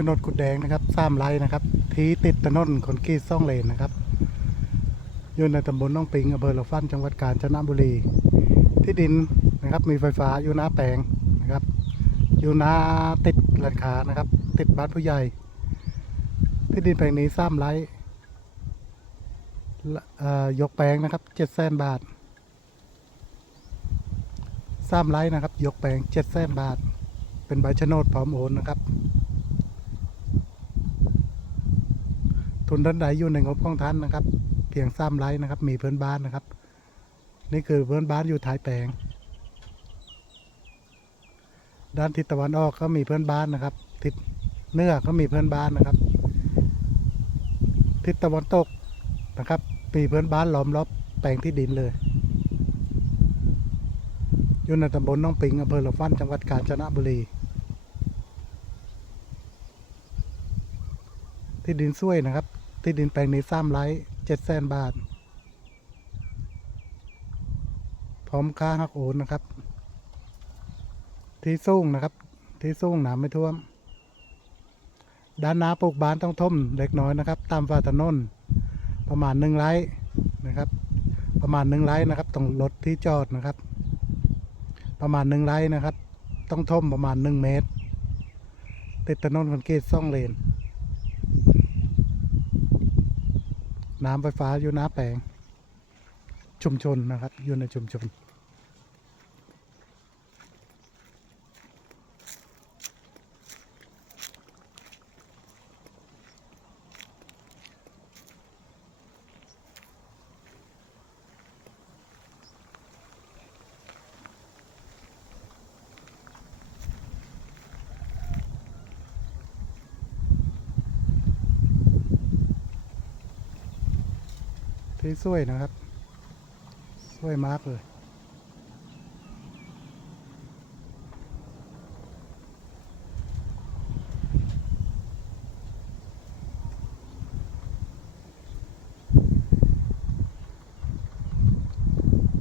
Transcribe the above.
ชนดกุดแดงนะครับสามไรนะครับ ที่ติดถนนคนกีซ่องเลนนะครับอยู่ในตำบลน้องปิงอำเภอหลวงฟันจังหวัดกาญจนบุรี ที่ดินนะครับมีไฟฟ้าอยู่หน้าแปลงนะครับ อยู่หน้าติดร้านค้านะครับ ติดบ้านผู้ใหญ่ ที่ดินแปลงนี้สามไรยกแปลงนะครับเจ็ดแสนบาทสามไร่นะครับ ยกแปลงเจ็ดแสนบาท เป็นใบโนดพร้อมโอนนะครับ ทุนด้านใดอยู่ในงบของท่านนะครับ เพียงสามไร่นะครับ มีเพื่อนบ้านนะครับ นี่คือเพื่อนบ้านอยู่ท้ายแปลง ด้านทิศตะวันออกก็มีเพื่อนบ้านนะครับ ทิศเหนือก็มีเพื่อนบ้านนะครับ ทิศตะวันตกนะครับมีเพื่อนบ้านล้อมรอบแปลงที่ดินเลยอยู่ในตำบลน้องปิงอำเภอหลวงฟันจังหวัดกาญจนบุรีที่ดินช่วยนะครับ ที่ดินแปลงนี้สามไร่เจ็ดแสนบาท พร้อมค่าหักโอนนะครับ ที่สูงนะครับ ที่สูงน้ำไม่ท่วม ด้านหน้าปลูกบ้านต้องท่มเล็กน้อยนะครับ ตามฝาถนนประมาณหนึ่งไร่นะครับ ประมาณหนึ่งไร่นะครับต้องลดที่จอดนะครับ ประมาณหนึ่งไร่นะครับ ต้องท่มประมาณหนึ่งเมตร ติดถนนคอนกรีตซ่องเลน น้ำไฟฟ้าอยู่หน้าแปลงชุมชนนะครับ อยู่ในชุมชน สวยนะครับ สวยมากเลย